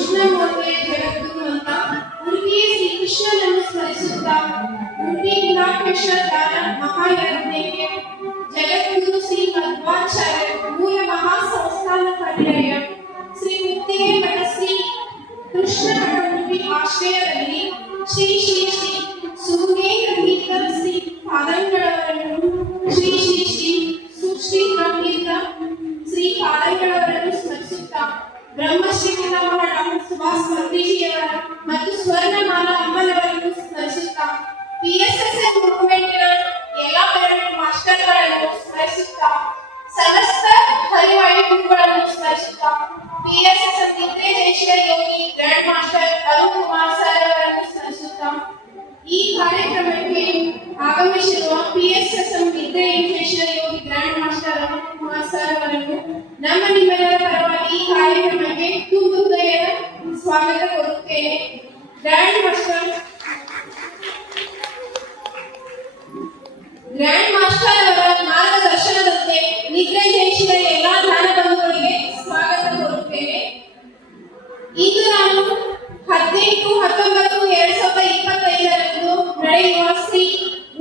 ಕೃಷ್ಣಮೂರ್ತಿಯ ಜಗದ್ಗುರು ಅಂತ ಉಡುಪಿಯ ಶ್ರೀಕೃಷ್ಣನನ್ನು ಸ್ಮರಿಸುತ್ತಾ ಉಡುಪಿ ಗುಣಾಕೇಶ್ವರ ದಾನ ಮಹಾಯಜ್ಞಕ್ಕೆ ಜಗದ್ಗುರು ಶ್ರೀ ಮಧ್ವಾಚಾರ್ಯ ಮೂಲ ಮಹಾಸಂಸ್ಥಾನ ಪರ್ಯಾಯ ಶ್ರೀ ಮುಕ್ತಿಗೆ ಮಠ ಶ್ರೀ ಕೃಷ್ಣ ಮಠ ಉಡುಪಿ ಆಶ್ರಯದಲ್ಲಿ ಶ್ರೀ ಶ್ರೀ ಶ್ರೀ ಸುಮುಗೇಂದ್ರ ತೀರ್ಥ ಶ್ರೀ ಪಾದಂಗಳವರನ್ನು ಶ್ರೀ ಶ್ರೀ ಶ್ರೀ ಸುಶ್ರೀ ಬ್ರಹ್ಮತೀರ್ಥ ಶ್ರೀ ಪಾದಂಗಳವರನ್ನು ಸ್ಮರಿಸುತ್ತಾ ಬ್ರಹ್ಮಶ್ರೀ ಪಿತಾಮಹ ಡಾಕ್ಟರ್ ಸುಭಾಷ್ ಸ್ಮೃತಿಜಿಯವರ ಮತ್ತು ಸ್ವರ್ಣಮಾಲಾ ಅಮ್ಮನವರನ್ನು ಸ್ಮರಿಸುತ್ತಾ PSSM ಮೂವ್ಮೆಂಟಿನ ಎಲ್ಲ ಪಿರಮಿಡ್ ಮಾಸ್ಟರ್ಗಳನ್ನು ಸ್ಮರಿಸುತ್ತಾ ಸಮಸ್ತ ಹರಿವಾಯು ಗುರುಗಳನ್ನು ಸ್ಮರಿಸುತ್ತಾ PSSM ನಿತ್ಯದೇಶಿಕ ಯೋಗಿ grand master Arun Kumar sir ಅವರನ್ನು ಸ್ಮರಿಸುತ್ತಾ ಈ ಕಾರ್ಯಕ್ರಮಕ್ಕೆ ಆಗಮಿಸಿರುವ PSSM ನಿತ್ಯದೇಶಿಕ ಯೋಗಿ grand master Arun Kumar sir ಅವರನ್ನು ನಮ್ಮ ನಿಮ್ಮೆಲ್ಲರ ಪರವಾಗಿ ಈ ಕಾರ್ಯಕ್ರಮಕ್ಕೆ ತುಂಬ ಹೃದಯದ ಸ್ವಾಗತ ಕೋರುತ್ತೇನೆ. ಗ್ರ್ಯಾಂಡ್ ಮಾಸ್ಟರ್ ಅವರ ಮಾರ್ಗದರ್ಶನದಂತೆ ನಿದ್ರೆ ಜಯಿಸಿದ ಎಲ್ಲಾ ಧ್ಯಾನ ಬಂಧುಗಳಿಗೆ ಸ್ವಾಗತ ಕೋರುತ್ತೇನೆ. ಇಂದು ನಾನು 18-19-2025 ನಡೆಯುವ ಶ್ರೀ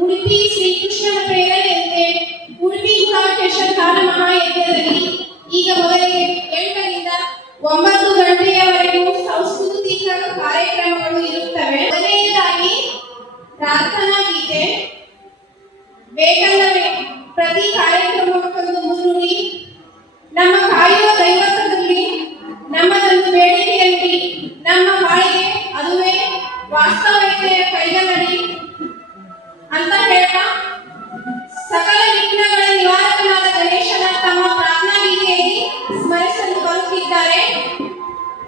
ಉಡುಪಿ ಶ್ರೀಕೃಷ್ಣನ ಪ್ರೇರಣೆಯಂತೆ ಉಡುಪಿ ಗುಣಾಕೇಶ್ವರ ದಾನ ಮಹಾಯಜ್ಞದಲ್ಲಿ ಈಗ ಮೊದಲಿಗೆ 8ರಿಂದ 9 ಗಂಟೆಯವರೆಗೂ ಸಾಂಸ್ಕೃತಿಕ ಕಾರ್ಯಕ್ರಮಗಳು ಇರುತ್ತವೆ. ಮೊದಲನೆಯದಾಗಿ ಪ್ರಾರ್ಥನಾ ಗೀತೆ, ಬೇಕಂದರೆ ಪ್ರತಿ ಕಾರ್ಯಕ್ರಮಕ್ಕೊಂದು ಮುನ್ನುಡಿ, ನಮ್ಮ ಕಾಯುವ ದೈವತ್ವದಲ್ಲಿ ನಮ್ಮದೊಂದು ಬೇಡಿಕೆಯಲ್ಲಿ ನಮ್ಮ ಬಾಳಿಗೆ ಅದುವೇ ವಾಸ್ತವತೆಯ ಕೈಗನ್ನಡಿ ಅಂತ ಹೇಳ್ತಾ ಸಕಲ ವಿಘ್ನಗಳ ನಿವಾರಕನಾದ ಗಣೇಶನ ತಮ್ಮ ಪ್ರಾರ್ಥನಾ ಗೀತೆಯಲ್ಲಿ ಸ್ಮರಿಸಲು ಬರುತ್ತಿದ್ದಾರೆ.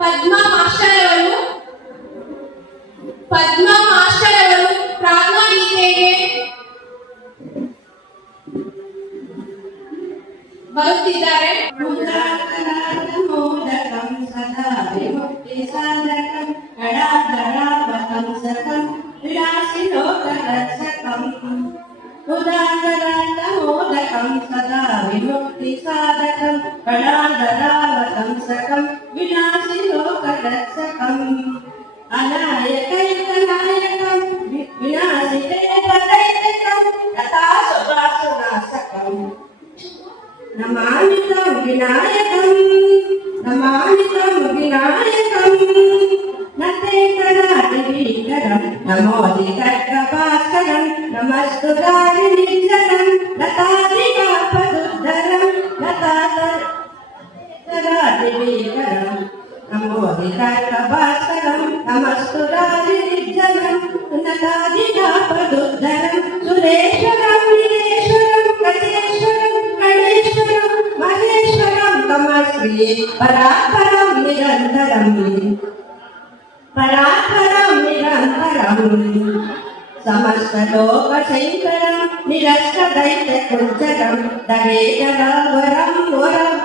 ಪದ್ಮಾ ಮಾಸ್ಟರ್ ಅವರು ಪ್ರಾರ್ಥನಾ ಗೀತೆಗೆ ಬರುತ್ತಿದ್ದಾರೆ. उदाकरान्तमोदकं सदा विमुक्तिसाधकं कणादरावतंसकं विनाशिलोकरक्षकं अनायकैकनायकं विनाशितेपदैत्यकं तथासुरासुनाशकं नमामि तं विनायकं नतेकरादिवीकरं नमोदिकर्कभास्करं नमस्तुतानि निर्जनं लतादिकापदुद्धरं लतादिवीकरं नमोदिकर्कभास्करं नमस्तुतानि निर्जनं लतादिकापदुद्धरं सुरेश्वरं वीरेश्वरं गजेश्वरं गणेश्वरं महेश्वरं तमश्री परात्परं निरन्तरं समस्तलोकशङ्करं निरस्तदैत्यकुञ्जरं दरेदरावरं वरं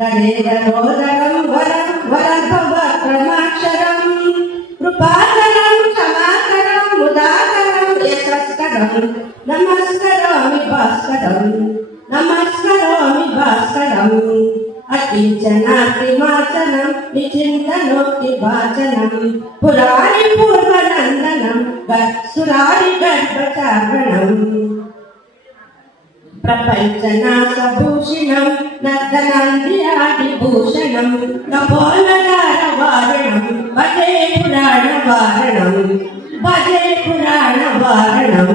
दरेदरोदरं वरं वरभवक्रमाक्षरं कृपाकरं क्षमाकरं मुदाकरं यशस्करं नमस्करोमि भास्करम् अकिञ्चनातिमाचनं विचिन्तनोक्तिभाचनं पुरारि पूर्वनन्दनं सुरारि गर्भचारणं प्रपञ्चनाशभूषिणं नर्दनन्दिरादिभूषणं कपोलदारवारणं भजे पुराणवारणं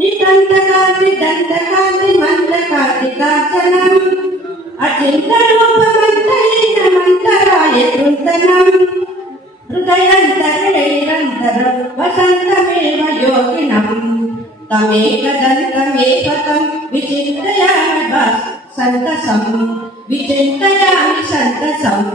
निकण्ठकान्ति दन्तकान्ति मन्दकान्तिकाचनं अचिन्तनोपमन्तहीनमन्तराय चिन्तनं हृदयन्तरैरन्तरं वसन्तमेव योगिनं तमेकदन्तमेकतं विचिन्तयामि सन्तसम्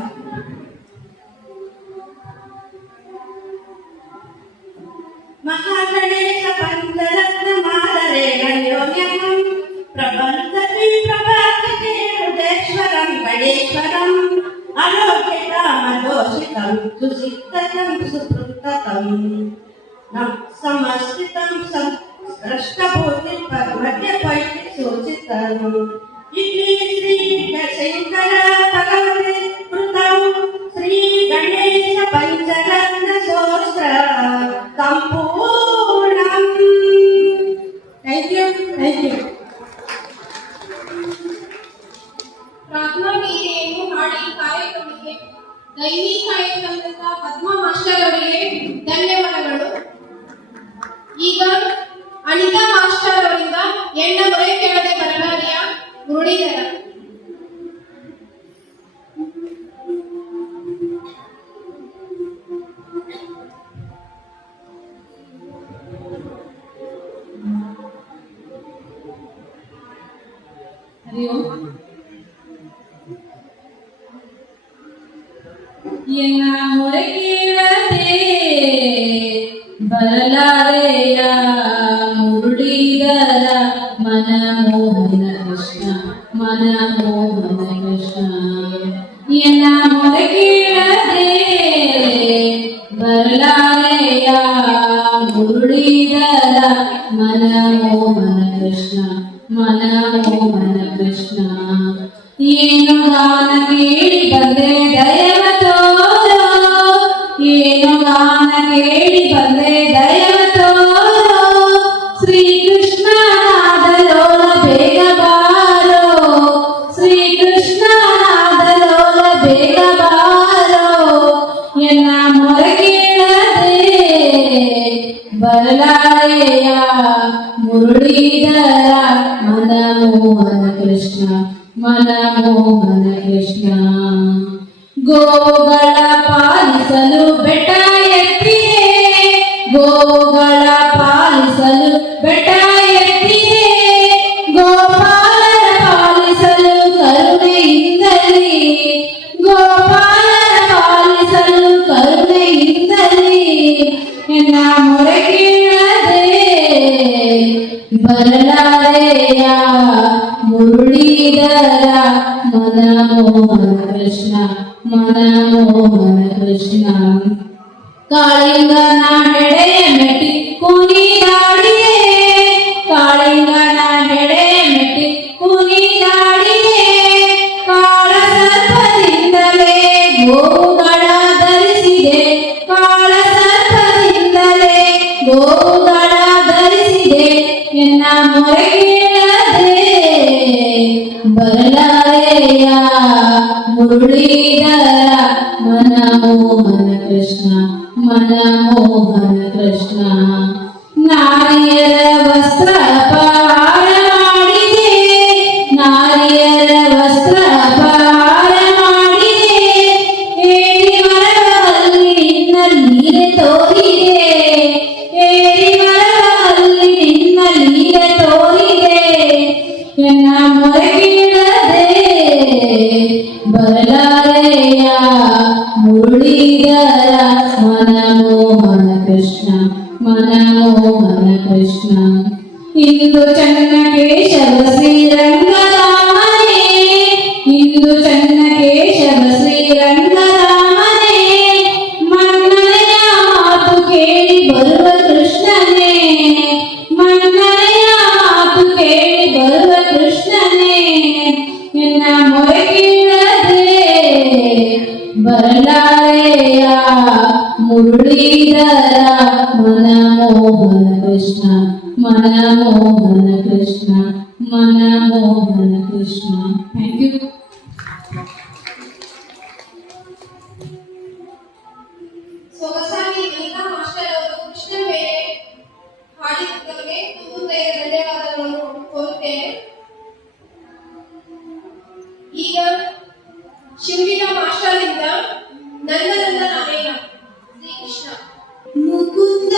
महागणेश पञ्चरत्नमालरे गण्योन्यं प्रबन्धति प्रभातते हृदेश्वरं गणेश्वरम् अलोकितामदोषितं सुसिद्धतं सुपृक्तं समस्थितं दृष्टभूतिं मध्यपैति सूचितम् इति श्रीशङ्कर भगवन् ಸಂಪೂರ್ಣಂ. Thank you. ಪ್ರಾರ್ಥನಾ ಗೀತೆಯನ್ನು ಹಾಡಿ ಕಾರ್ಯಕ್ರಮಕ್ಕೆ ದೈವಿ ಕಾರ್ಯಕ್ರಮದ ಪದ್ಮ ಮಾಸ್ಟರ್ ಅವರಿಗೆ ಧನ್ಯವಾದಗಳು. ಈಗ ಅನಿತಾ ಮಾಸ್ಟರ್ ಅವರಿಂದ ಎಣ್ಣ ಮೊರೆ ಕೇಳದೆ ಬರಲಾರಿಯ ಮುರಳೀಧರ. ಎನ್ನ ಮೊರೆ ಕೇಳದೆ ಬರಲಾರೆಯ ಮುರಳೀಧರ ಮನಮೋಹನ ಕೃಷ್ಣ ಮನಮೋಹನ ಕೃಷ್ಣ. ಎನ್ನ ಮೊರೆ ಕೇಳದೆ ಬರಲಾರೆಯ ಮುರಳೀಧರ ಮನಮೋಹನ ಕೃಷ್ಣ ಮನಮೋಹನ ಕೃಷ್ಣ. ಏನು ಗಾನ ಕೇಳಿ ಬಂದೆ ದಯವ ತೋರೋ, ಏನು ಗಾನ ಕೇಳಿ ಬಂದೆ ದಯವ ತೋರೋ, ಶ್ರೀಕೃಷ್ಣನಾದಲೋಲ ಬೇಗ ಬಾರೋ, ಶ್ರೀಕೃಷ್ಣನಾದಲೋಲ ಬೇಗ ಬಾರೋ. ಎನ್ನ ಮೊರೆ ಕೇಳದೆ ಬರಲಾರೆಯ ಮುರಳೀಧರ ಮನಮೋಹನ ಕೃಷ್ಣ ಮನಮೋಹನ ಕೃಷ್ಣ. ಗೋವುಗಳ ಪಾಲಿಸಲು ಬೆಟ್ಟ ಎತ್ತಿದೆ, ಗೋವುಗಳ ಪಾಲಿಸಲು ಬೆಟ್ಟ ಎತ್ತಿದೆ, ಗೋಪಾಲನ ಪಾಲಿಸಲು ಕರುಣೆಯಿಂದಲೇ, ಗೋಪಾಲನ ಪಾಲಿಸಲು ಕರುಣೆಯಿಂದಲೇ. ಎನ್ನ ಮೊರೆ ಕೇಳದೆ ಬರಲಾರೆಯ ಮುರಳೀಧರ ಮನಮೋಹನ ಕೃಷ್ಣ ಮನಮೋಹನ ಕೃಷ್ಣ. ಕಾಳಿಂಗನ ಹೆಡೆಯ ಮೆಟ್ಟಿ ಕುಣಿದಾಡಿದೆ, ಕಾಳಿಂಗನ ಹೆಡೆಯ ಮೆಟ್ಟಿ ಕುಣಿದಾಡಿದೆ, ಕಾಳ ಸರ್ಪದಿಂದಲೇ ಗೋವುಗಳ ಧರಿಸಿದೆ, ಕಾಳ ಸರ್ಪದಿಂದಲೇ ಗೋವುಗಳ ಧರಿಸಿದೆ. ಎನ್ನ ಮೊರೆ ಕೇಳದೆ ಬರಲಾರೆಯ ಮುರಳೀಧರ ಮನಮೋಹನ ಕೃಷ್ಣ ಮನಮೋಹನ ಕೃಷ್ಣ. ನಾರಿಯರ ವಸ್ತ್ರ ಅಪಹಾರ ಮಾಡಿದೆ, ನಾರಿಯರ ವಸ್ತ್ರ ಅಪಹಾರ ಮಾಡಿದೆ, ಏರಿ ಮರದಲ್ಲಿ ನಿನ್ನ ಲೀಲೆ ತೋರಿದೆ, ಏರಿ ಮರದಲ್ಲಿ ನಿನ್ನ ಲೀಲೆ ತೋರಿದೆ. ಎನ್ನ ಮೊರೆ ಕೇಳದೆ ಬರಲಾರೆಯ ಮುರಳೀಧರ ಮನಮೋಹನ ಕೃಷ್ಣ ಮನಮೋಹನ ಕೃಷ್ಣ. ಇಂದು ಚನ್ನಕೇಶವ ಶ್ರೀರಂಗರಾಮನೇ, ಇಂದು ಚನ್ನಕೇಶವ ಶ್ರೀರಂಗರಾಮನೇ, ಮನ್ನನೆಯ ಮಾತು ಕೇಳಿ ಬರುವ ಕೃಷ್ಣನೇ, ಮನ್ನನೆಯ ಮಾತು ಕೇಳಿ ಬರುವ ಕೃಷ್ಣನೇ. ಎನ್ನ ಮೊರೆ ಕೇಳದೆ ಬರಲಾರೆಯ ಮುರಳೀಧರ ಮನಮೋಹನ ಕೃಷ್ಣ ಮನಮೋಹನ ಕೃಷ್ಣ ಮನಮೋಹನ ಕೃಷ್ಣ. Thank you. ಸೊಗಸಾಗಿ ಅನಿತಾ ಮಾಸ್ಟರ್ ಅವರು ಕೃಷ್ಣ ಬೇರೆ ಹಾಡಿದ್ದಕ್ಕೆ ತುಂಬುತ್ತೇವೆ ಧನ್ಯವಾದಗಳನ್ನು ಕೋರುತ್ತೇನೆ. ಈಗ ಶಿವಗಿನ ಮಾಸ್ಟರ್ನಿಂದ ನನ್ನ ನನ್ನ ನಾನೇನ ಶ್ರೀಕೃಷ್ಣ. ಮುಕುಂದ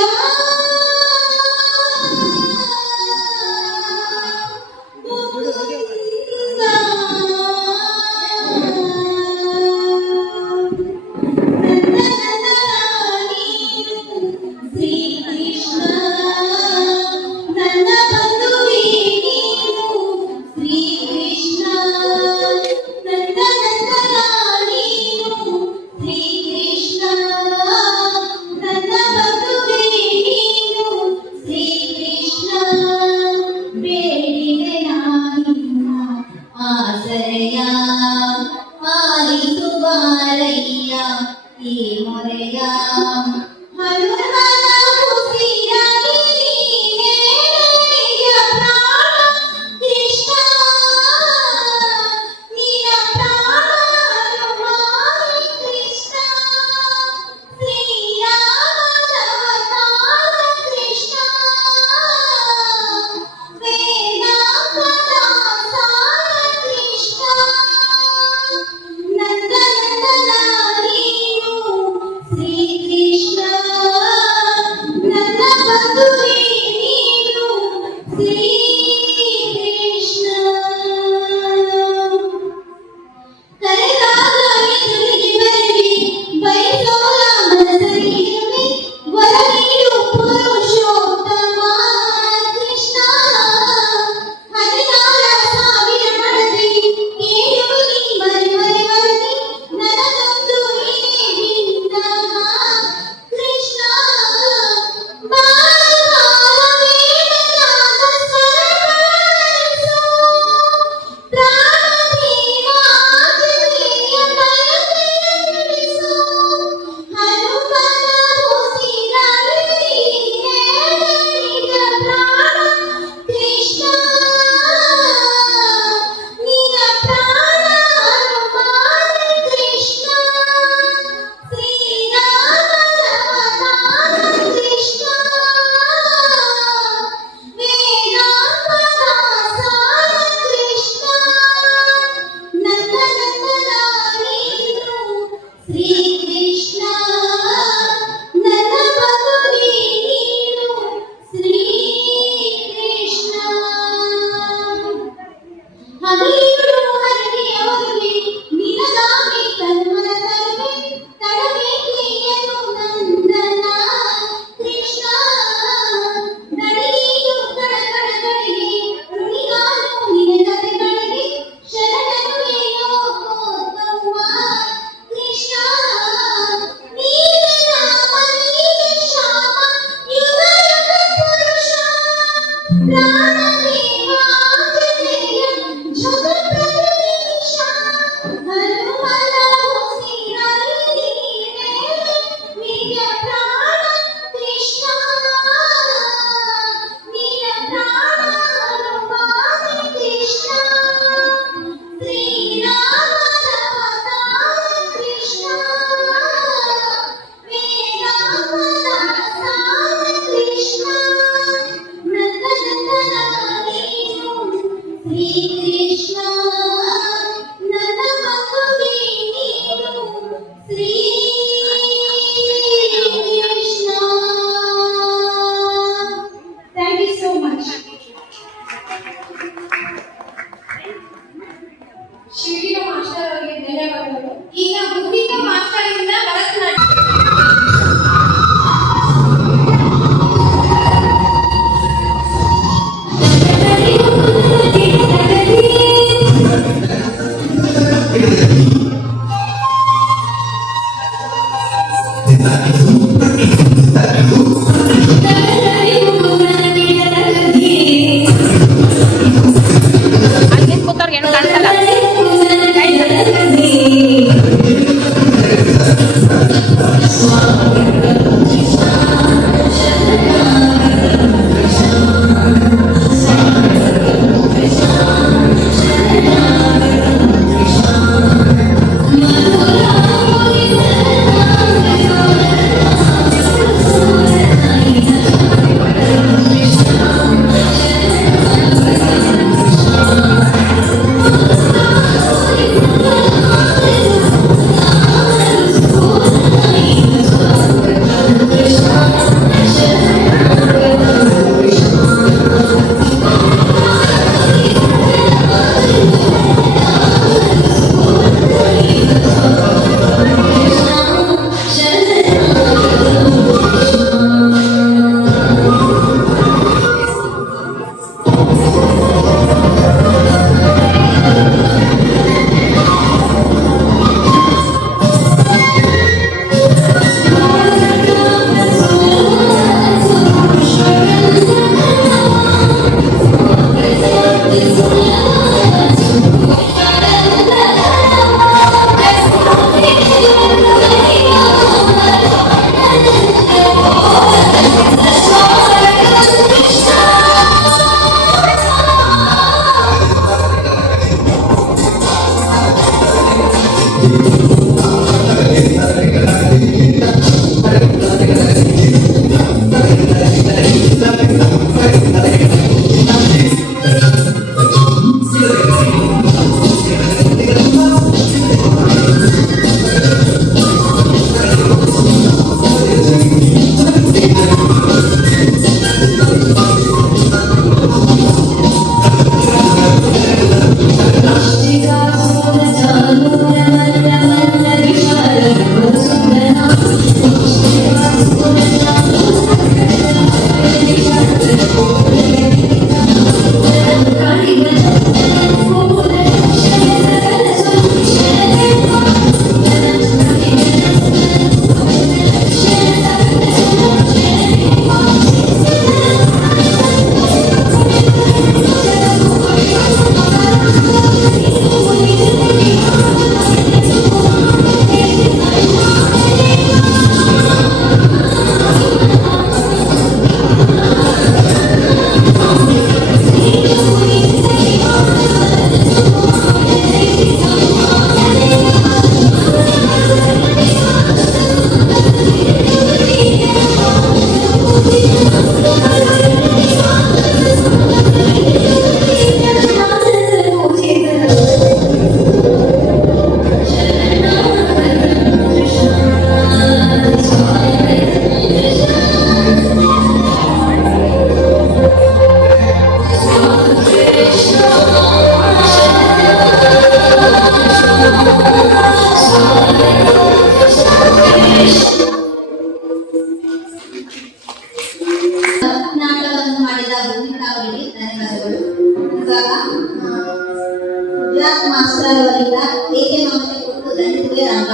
ಈ ಮೊರೆಯ ಹನುಮನ ಶಿವಲಿಂಗ ಮಾಸ್ಟರ್ ಅವರಿಗೆ ಧನ್ಯವಾದಗಳು. ಈಗ ಗುರುವಿಂದ ಮಾಸ್ಟರ್ ಇಂದ ಭರತನಾಟ್ಯ. ಅಲ್ಲಿ ಕೂತವ್ರಿಗೆ ಏನು ಕಾಣಿಸಲ್ಲ. ನಾಟಕವನ್ನು ಮಾಡಿದ ಭೂಮಿಕಾ ಅವರಿಗೆ ಧನ್ಯವಾದಗಳು. ಇವಾಗ ಗುಜರಾತ್ ಮಾಸ್ಟರ್ ಅವರಿಂದ ಏಕೆ ಮಮತೆ ಕೊಟ್ಟು ದಂಡಿಗೆ ರಂಗ.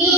ಈ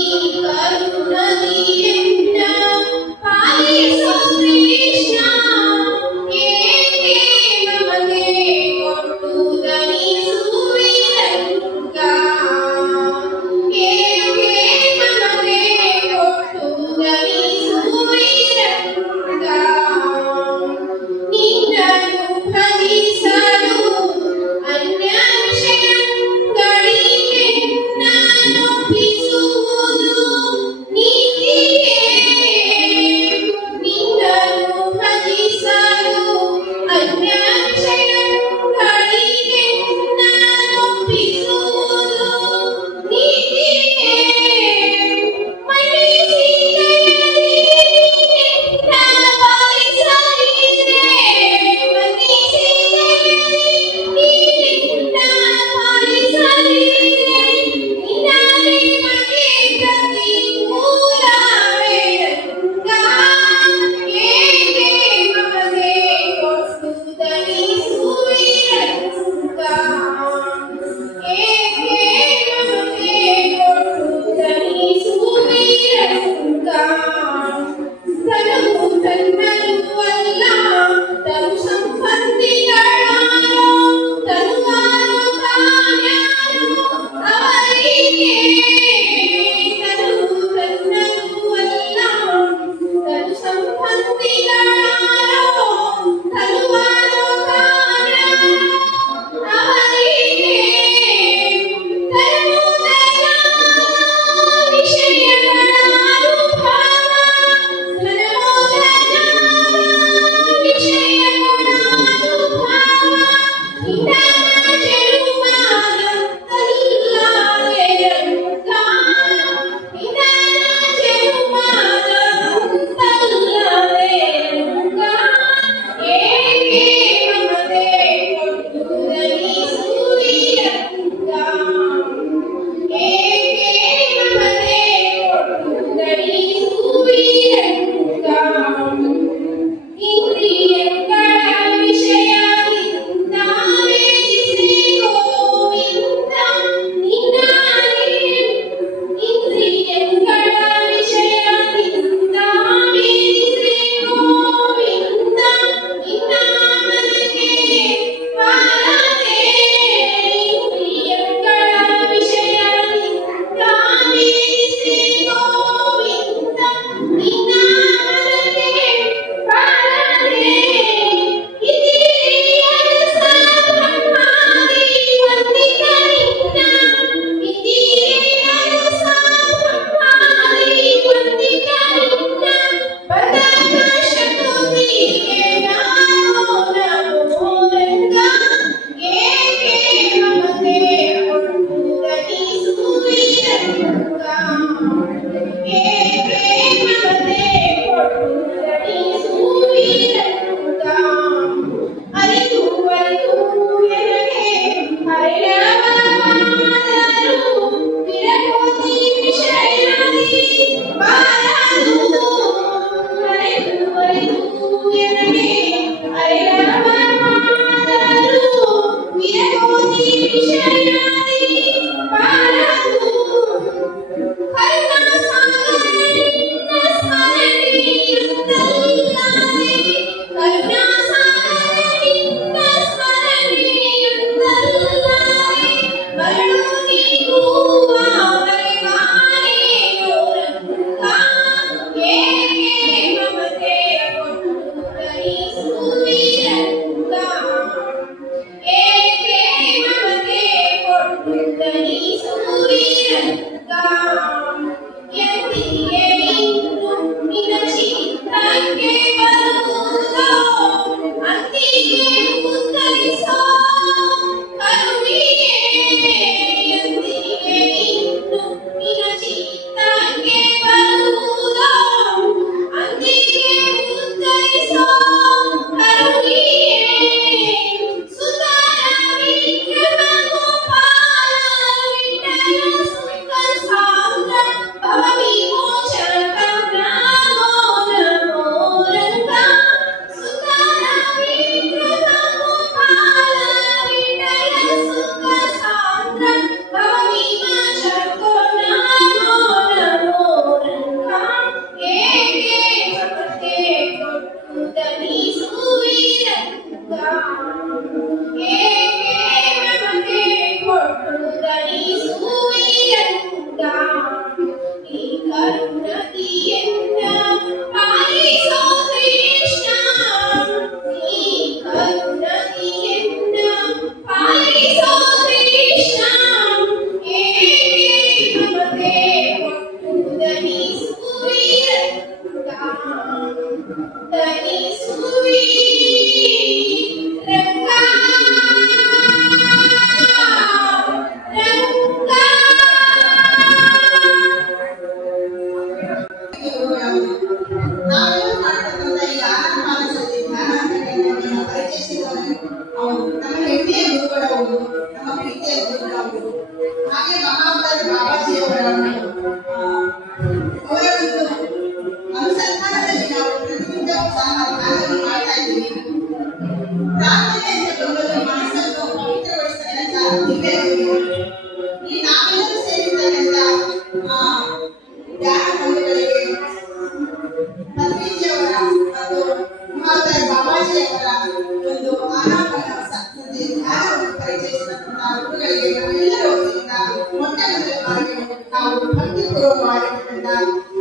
ನಾವು ಭಕ್ತಿಪೂರ್ವಕವಾಗಿರ್ತಕ್ಕಂಥ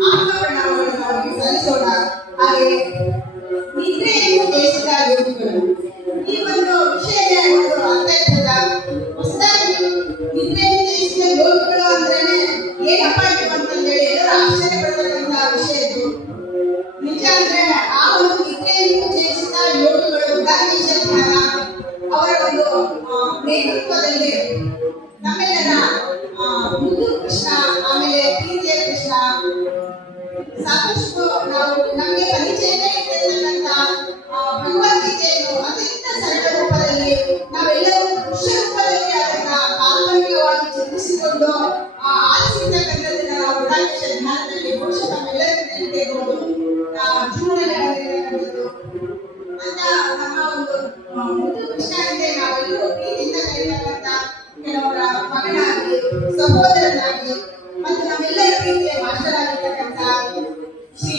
ಆತ್ಮಪ್ರಣಾಮಗಳನ್ನು ಅವರಿಗೆ ಸಲ್ಲಿಸೋಣ. ಹಾಗೆ ನಿದ್ರೆಯನ್ನು ಜಯಿಸಿದ ಯೋಗಿಗಳು, ಈ ಒಂದು ವಿಷಯದ ಒಂದು ಅರ್ಥ ಇರ್ತದ. ಹೊಸದಾಗಿ ನಿದ್ರೆಯನ್ನು ಜಯಿಸಿದ ಯೋಗಿಗಳು ಅಂದ್ರೇನೆ ಏನಪ್ಪ ಇದು ಅಂತಂದೇಳಿ ಎಲ್ಲರೂ ಆಶ್ಚರ್ಯ ಪಡ್ತಕ್ಕಂಥ ವಿಷಯ ಇದು. ನಿಜ ಅಂದ್ರೆ ಆ ಒಂದು ನಿದ್ರೆಯನ್ನು ಜಯಿಸಿದ ಯೋಗಿಗಳು ಉದಾಹರಣೆ ಅವರ ಒಂದು ನೇತೃತ್ವದಲ್ಲಿ ನಮ್ಮೆಲ್ಲರ ಮುದ್ದು ಕೃಷ್ಣ, ಆಮೇಲೆ ಪ್ರೀತಿಯ ಕೃಷ್ಣ, ಸಾಕಷ್ಟು ನಾವು ನಮಗೆ ಪರಿಚಯನೇ ಇರ್ತಕ್ಕಂಥ ಭಗವದ್ಗೀತೆಯನ್ನು ಅತ್ಯಂತ ಸರಳ ರೂಪದಲ್ಲಿ ನಾವೆಲ್ಲರೂ ದೃಶ್ಯ ರೂಪದಲ್ಲಿ ಅದನ್ನ ಕಾಲ್ಪನಿಕವಾಗಿ ಚಿತ್ರಿಸಿಕೊಂಡು ಆಲಿಸಿರ್ತಕ್ಕಂಥದ್ದನ್ನ ನಾವು ಉದಾಹರಣೆ ಜ್ಞಾನದಲ್ಲಿ ಬಹುಶಃ ನಾವೆಲ್ಲರಿಗೂ ತಿಳಿದಿರಬಹುದು. ಜೀವನದಲ್ಲಿ ನಡೆದಿರತಕ್ಕಂಥದ್ದು ಅಂತ ನಮ್ಮ ಒಂದು ಮುದ್ದು ಕೃಷ್ಣ ಅಂದ್ರೆ ನಾವೆಲ್ಲರೂ ಪ್ರೀತಿಯಿಂದ ಕರೆಯತಕ್ಕಂಥ ಕೆಲವರ ಮಗನಾಗಿ, ಸಹೋದರನಾಗಿ ಮತ್ತು ನಮ್ಮೆಲ್ಲರ ಪ್ರೀತಿಯ ಮಾಸ್ಟರ್ ಆಗಿರ್ತಕ್ಕಂಥ ಶ್ರೀ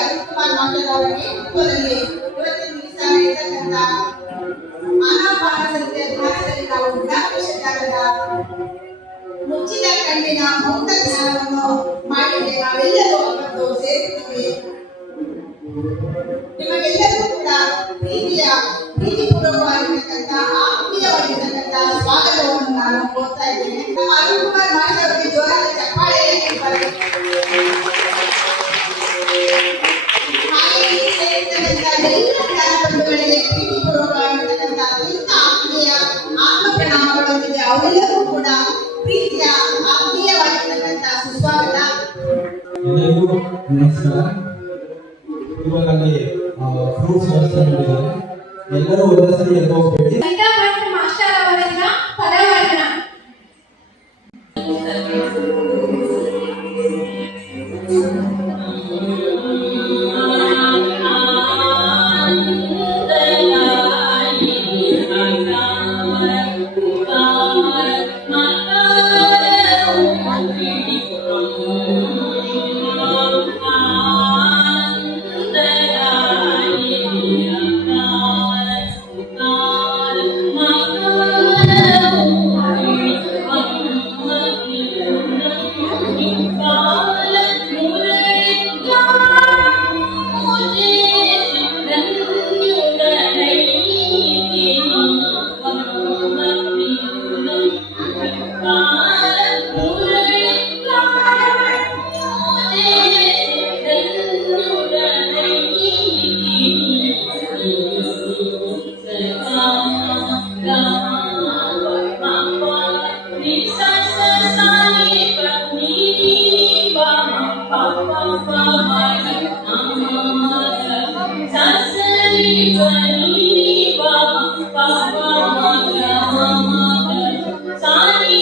ಅರುಣ್ ಕುಮಾರ್ ಮಾಸ್ಟರ್ ಅವರ ನೇತೃತ್ವದಲ್ಲಿ ಇವತ್ತಿನ ದಿವಸ ನಡೆಯತಕ್ಕಂಥ ಆನಾಪಾನಸತಿ ಧ್ಯಾನದಲ್ಲಿ ನಾವು ಗುಣಾಕೇಶಕಾರದ ಮುಚ್ಚಿದ ಕಣ್ಣಿನ ಮೌನ ಜ್ಞಾನವನ್ನು ಮಾಡಿದ್ರೆ ನಾವೆಲ್ಲರೂ ಅವತ್ತು ಸೇರುತ್ತೇವೆ. ನಿಮಗೆಲ್ಲರೂ ಕೂಡ ಪ್ರೀತಿಪೂರ್ವಕವಾಗಿರ್ತಕ್ಕಂಥ ಆತ್ಮೀಯವಾಗಿರ್ತಕ್ಕಂಥ ಸ್ವಾಗತವನ್ನು ನಾನು ಕೋರ್ತಾ ಇದ್ದೇನೆ. ನಮ್ಮ ಅರುಣ್ ಕುಮಾರ್ ಮಾಸ್ಟರ್ ಅವರಿಗೆ ಜೋರಾದ ಚಪ್ಪಾಳೆ ಬರಬೇಕು. ಹಾಗೆ ಇಲ್ಲಿ ಸೇರಿರ್ತಕ್ಕಂಥ ಎಲ್ಲ ಜ್ಞಾನ ಬಂಧುಗಳಿಗೆ ಪ್ರೀತಿಪೂರ್ವಕವಾಗಿರ್ತಕ್ಕಂಥ ಅತ್ಯಂತ ಆತ್ಮೀಯ ಆತ್ಮ ಪ್ರಣಾಮಗಳೊಂದಿಗೆ ಅವೆಲ್ಲರೂ ಕೂಡ ಪ್ರೀತಿಯ ಆತ್ಮೀಯವಾಗಿರ್ತಕ್ಕಂಥ ಸುಸ್ವಾಗತ. ಎಲ್ಲರಿಗೂ ನಮಸ್ಕಾರ. ಇವಾಗ ಅಲ್ಲಿ ಫ್ರೂಟ್ಸ್ ವ್ಯವಸ್ಥೆ ಮಾಡಿದ್ದಾರೆ. ಎಲ್ಲರೂ ಒಂದೇ ಸರಿ ಎದ್ದು ಹೋಗ್ಬೇಡಿ. ಮಾಸ್ಟರ್ ಅವರಿಂದ ಪದವರ್ಣ. Sani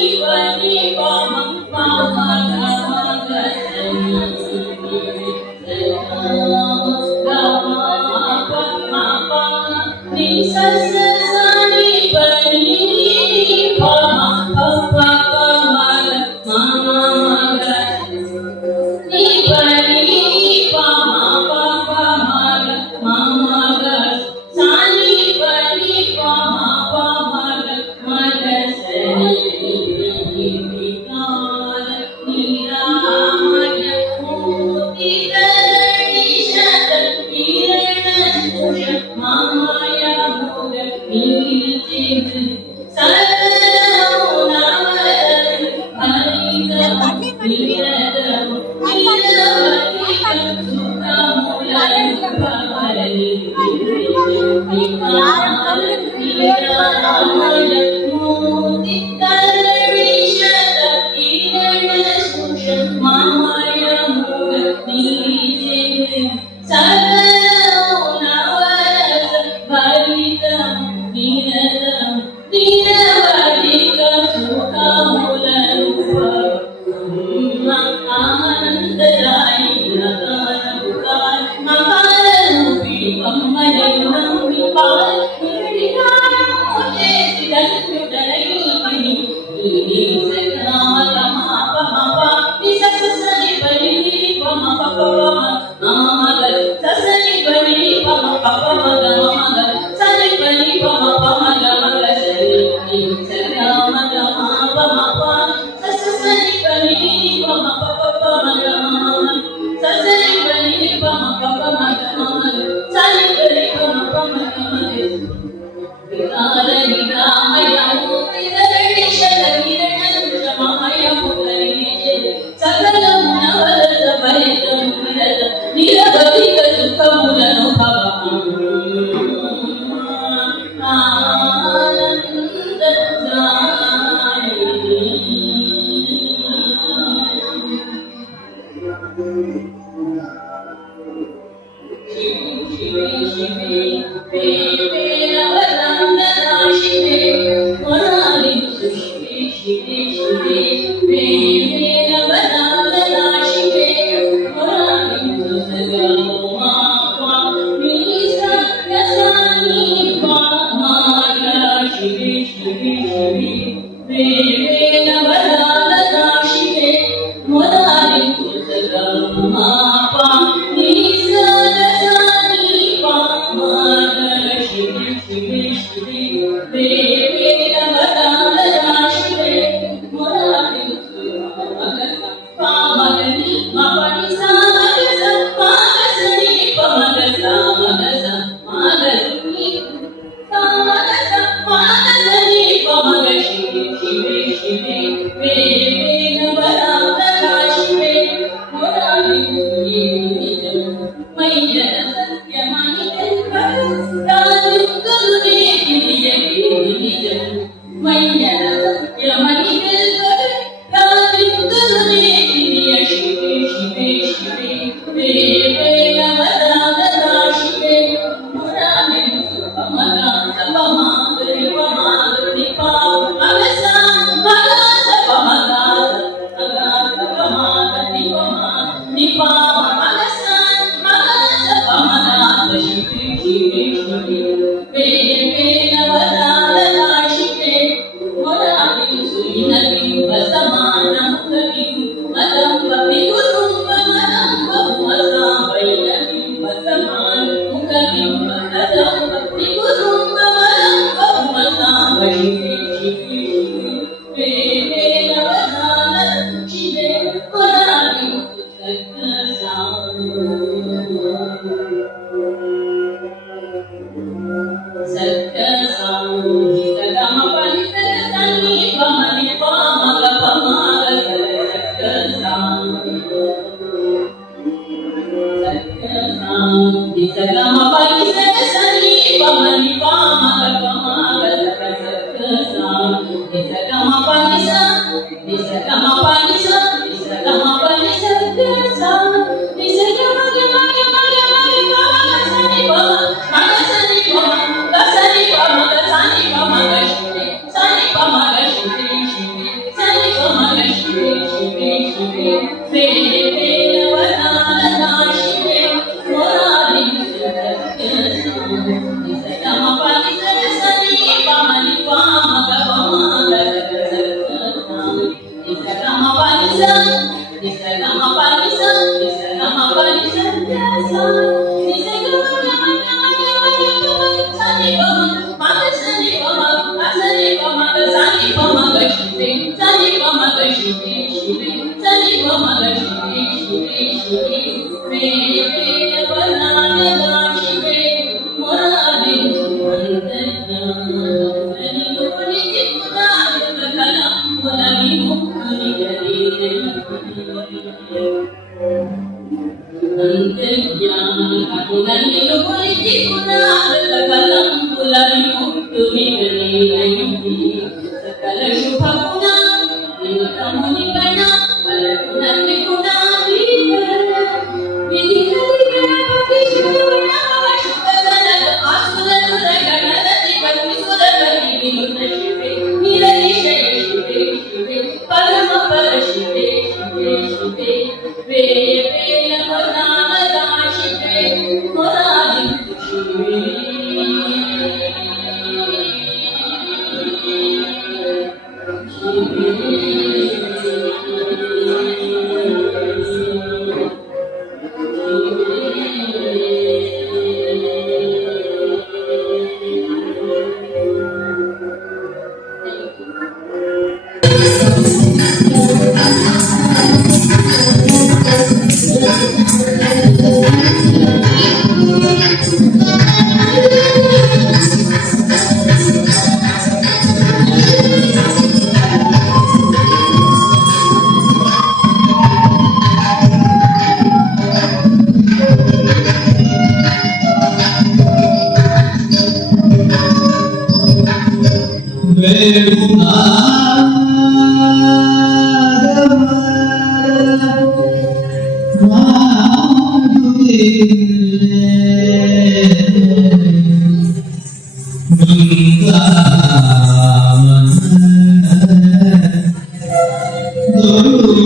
Nayana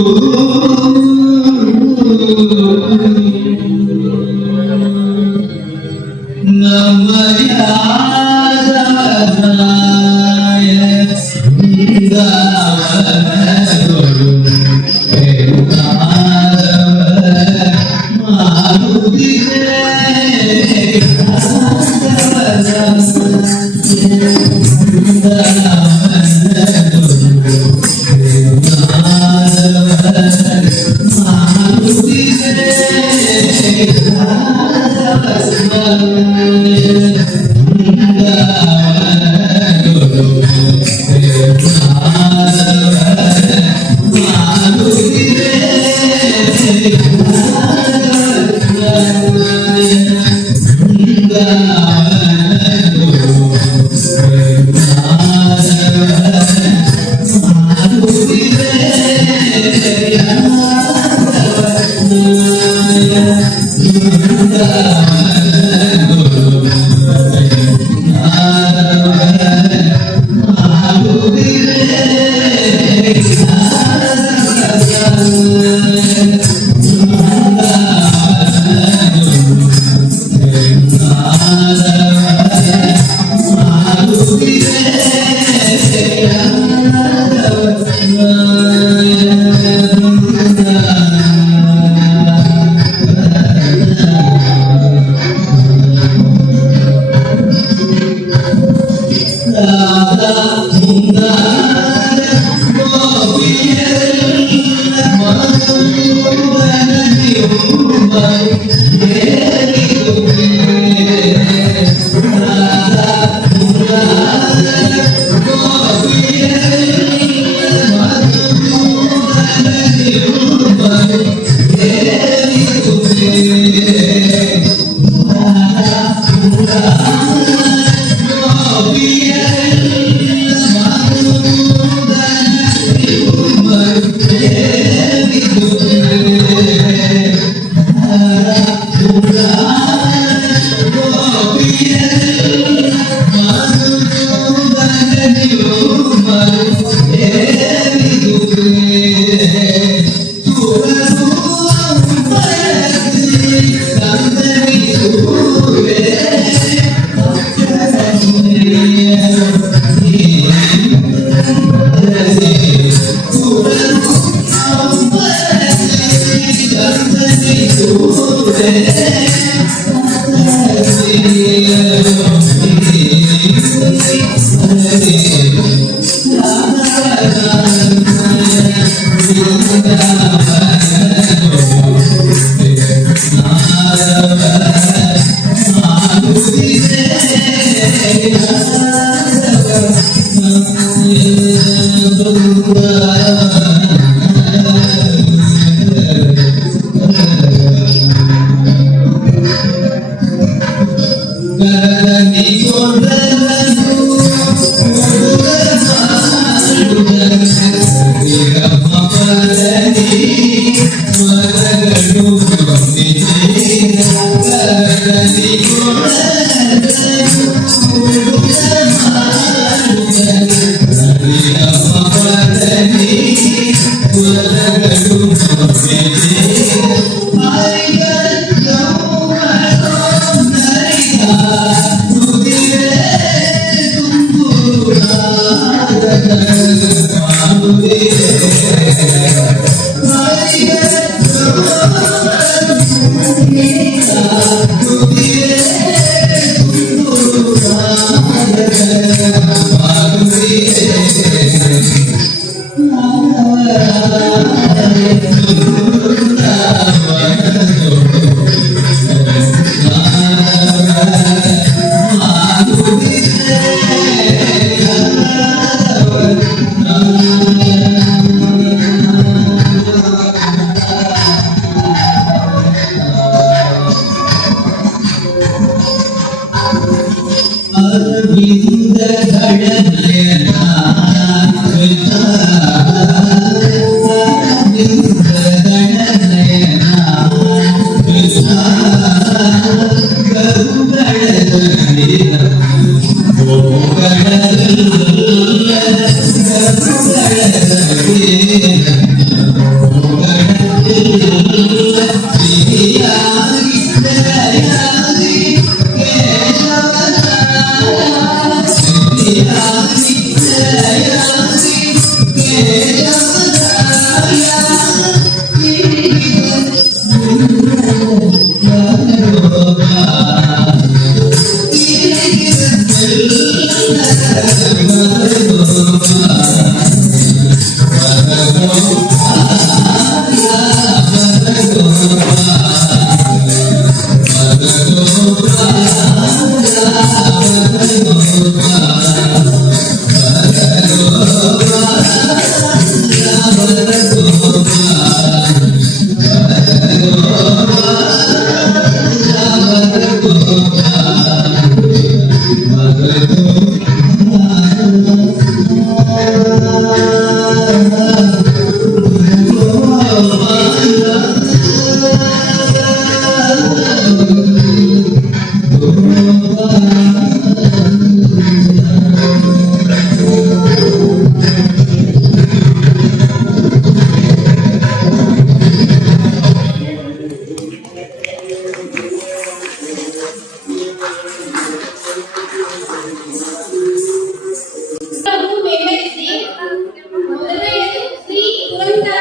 ಮೊದಲನೆಯದು ಶ್ರೀ ಪುರಂದರ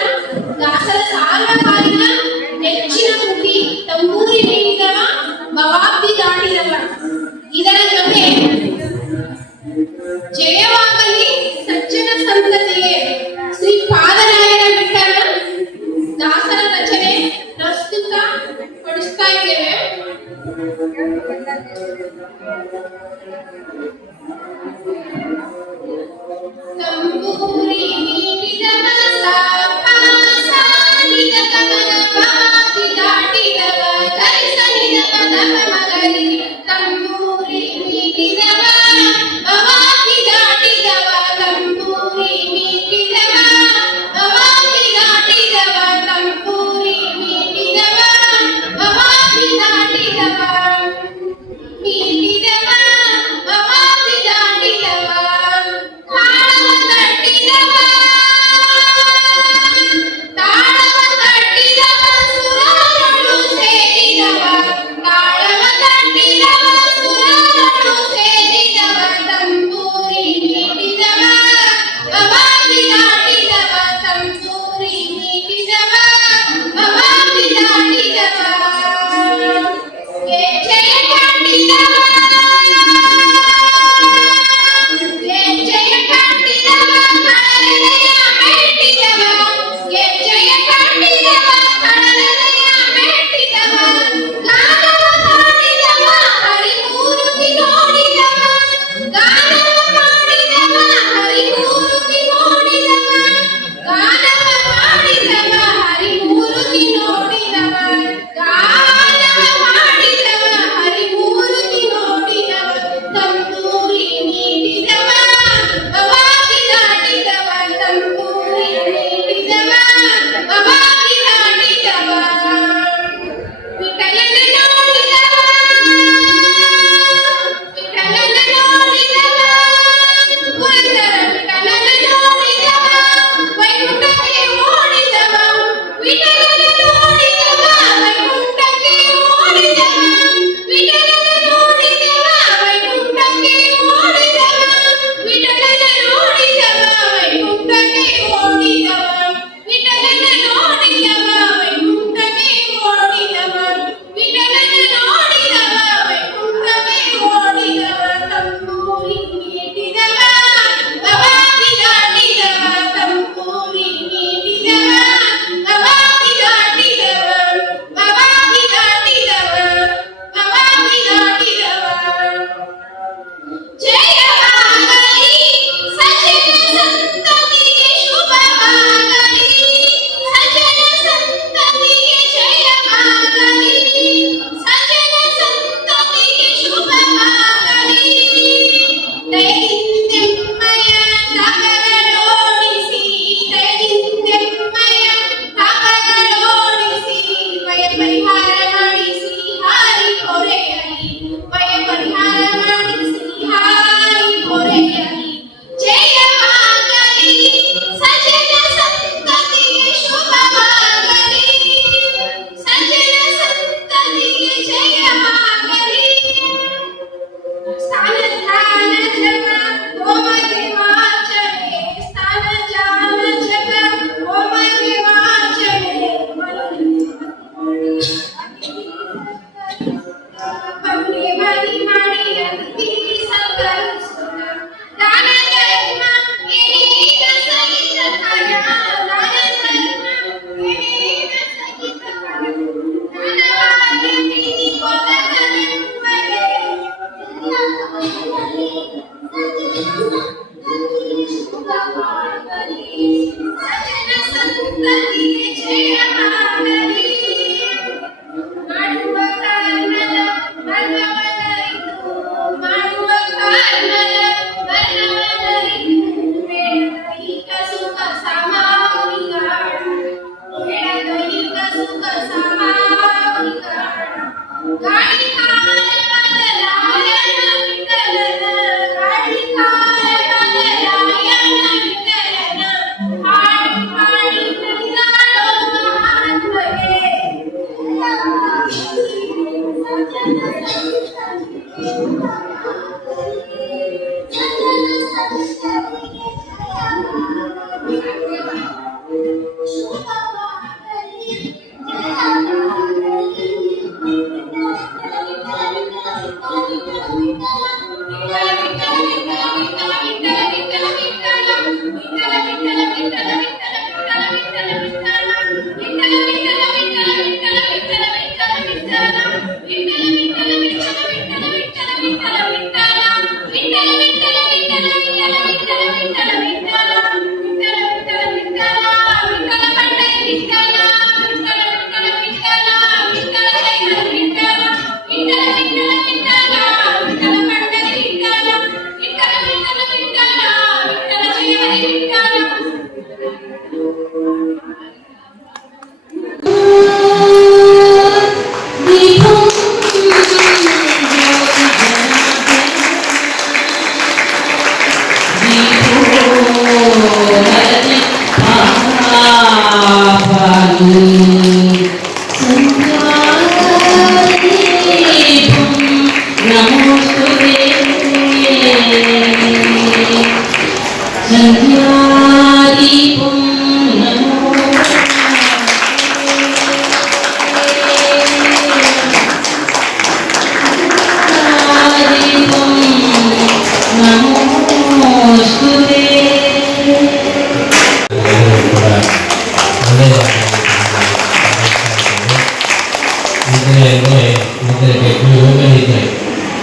ದಾಸರ ಸಾರ್ವಕಾಲಿಕ ನೆಚ್ಚಿನ ಕೃತಿ ತಂಬೂರಿ ನೀಡಿದವ ಭವಾಬ್ದಿ ದಾಟಿದವ. ಇದರ ಜೊತೆ ಜಯವಾಗಲಿ ಸಜ್ಜನ ಸಂತತಿಗೆ ಶ್ರೀ ಪಾದರಾಯನ ಬೆಟ್ಟದ ದಾಸರ ರಚನೆ ಪ್ರಸ್ತುತ ಪಡಿಸ್ತಾ ಇದ್ದೇವೆ. ತಂಬೂರಿ ನೀಡಿದವ ಸಾನಿದ ಕಮಲ ಭವಾಬ್ದಿ ದಾಟಿದವ ಧರಿಸನಿದ ಪದವ ಮಗಲಿ. ತಂಬೂರಿ ನೀಡಿದವ ಭವಾಬ್ದಿ ದಾಟಿದವ ತಂಬೂರಿ ನೀಡಿದವ ಭವಾಬ್ದಿ ದಾಟಿದವ ತಂಬೂರಿ ನೀಡಿದವ ಭವಾಬ್ದಿ ದಾಟಿದವ ನೀಡಿದವ ಭವಾಬ್ದಿ ದಾಟಿದವ ಕಾಣವ ತಟ್ಟಿದವ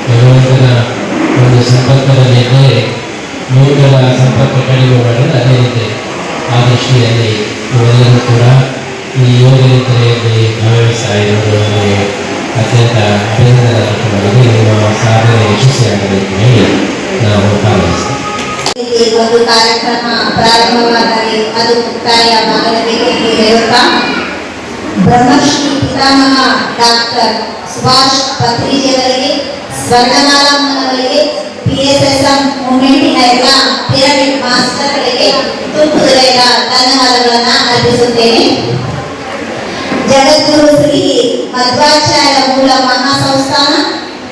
ಭಗವಂತನ ಒಂದು ಸಂಪರ್ಕದಲ್ಲಿದ್ದರೆ ಯೋಗದ ಸಂಪರ್ಕ ಕಡಿಮೆ ಮಾಡಲು ಅದೇನಿದೆ. ಆ ದೃಷ್ಟಿಯಲ್ಲಿ ಇವೆಲ್ಲರೂ ಕೂಡ ಈ ಯೋಗ ನಿದ್ರೆಯಲ್ಲಿ ಭಾಗವಹಿಸ್ತಾ ಇರುವುದು ನಮಗೆ ಅತ್ಯಂತ ಅಭಿನಂದನಾರ್ಹವಾಗಿದೆ. ನಿಮ್ಮ ಸಾಧನೆ ಯಶಸ್ವಿಯಾಗಬೇಕು ಹೇಳಿ ನಾವು ಭಾವಿಸ್ತೇವೆ. ಒಂದು ಕಾರ್ಯಕ್ರಮ ಪ್ರಾರಂಭವಾದರೆ ಅದು ಮುಕ್ತಾಯವಾಗಬೇಕು ಎಂದು ಹೇಳುತ್ತಾ ಬ್ರಹ್ಮಶ್ರೀ ಪಿತಾಮಹ ಡಾಕ್ಟರ್ ಸುಭಾಷ್ ಪತ್ರಿಜಿಯವರಿಗೆ, ಸ್ವರ್ಣಮಾಲಮ್ಮನವರಿಗೆ, PSSM ಮೂವ್ಮೆಂಟಿನ ಎಲ್ಲ ಪಿರಮಿಡ್ ಮಾಸ್ಟರ್ಗಳಿಗೆ ತುಂಬು ಹೃದಯದ ಧನ್ಯವಾದಗಳನ್ನು ಅರ್ಪಿಸುತ್ತೇನೆ. ಜಗದ್ಗುರು ಶ್ರೀ ಮಧ್ವಾಚಾರ್ಯ ಮೂಲ ಮಹಾಸಂಸ್ಥಾನ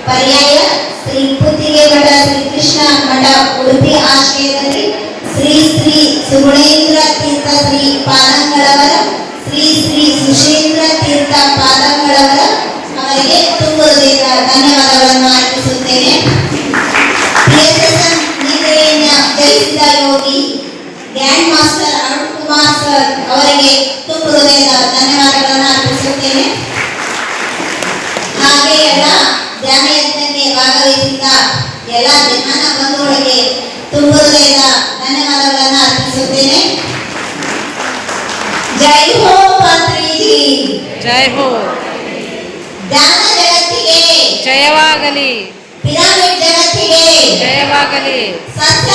ಪರ್ಯಾಯ ಶ್ರೀ ಪುತ್ತಿಗೆ ಮಠ ಶ್ರೀಕೃಷ್ಣ ಮಠ ಉಡುಪಿ ಆಶ್ರಯದಲ್ಲಿ ಶ್ರೀ ಶ್ರೀ ಸುಗುಣೇಂದ್ರ ತೀರ್ಥ ಶ್ರೀ ಪಾದಂಗಳವರ, ಶ್ರೀ ಶ್ರೀ ಸುಶೇಂದ್ರ ತೀರ್ಥ ಪಾದಂಗಳವರ ಅವರಿಗೆ ತುಂಬು ಹೃದಯದ ಧನ್ಯವಾದಗಳನ್ನು ಅರ್ಪಿಸುತ್ತೇನೆ. PSSM ನಿದ್ರೆಯನ್ನು ಜಯಿಸಿದ ಯೋಗಿ grand master Arun Kumar sir ಅವರಿಗೆ ತುಂಬು ಹೃದಯದ ಧನ್ಯವಾದಗಳನ್ನು ಅರ್ಪಿಸುತ್ತೇನೆ. ಹಾಗೆ ಎಲ್ಲ ಧ್ಯಾನ ಯಜ್ಞಕ್ಕೆ ಭಾಗವಹಿಸಿದ ಎಲ್ಲ ಧ್ಯಾನ ಬಂಧುಗಳಿಗೆ ತುಂಬು ಹೃದಯದ ಧನ್ಯವಾದಗಳನ್ನು ಅರ್ಪಿಸುತ್ತೇನೆ. ಜೈ ಹೋ ಪತ್ರಿಜಿ, ಜೈ ಹೋ, ಧ್ಯಾನ ಜಗತ್ತಿಗೆ ಜಯವಾಗಲಿ, ಪಿರಮಿಡ್ ಜಗತ್ತಿಗೆ ಜಯವಾಗಲಿ, ಸತ್ಯ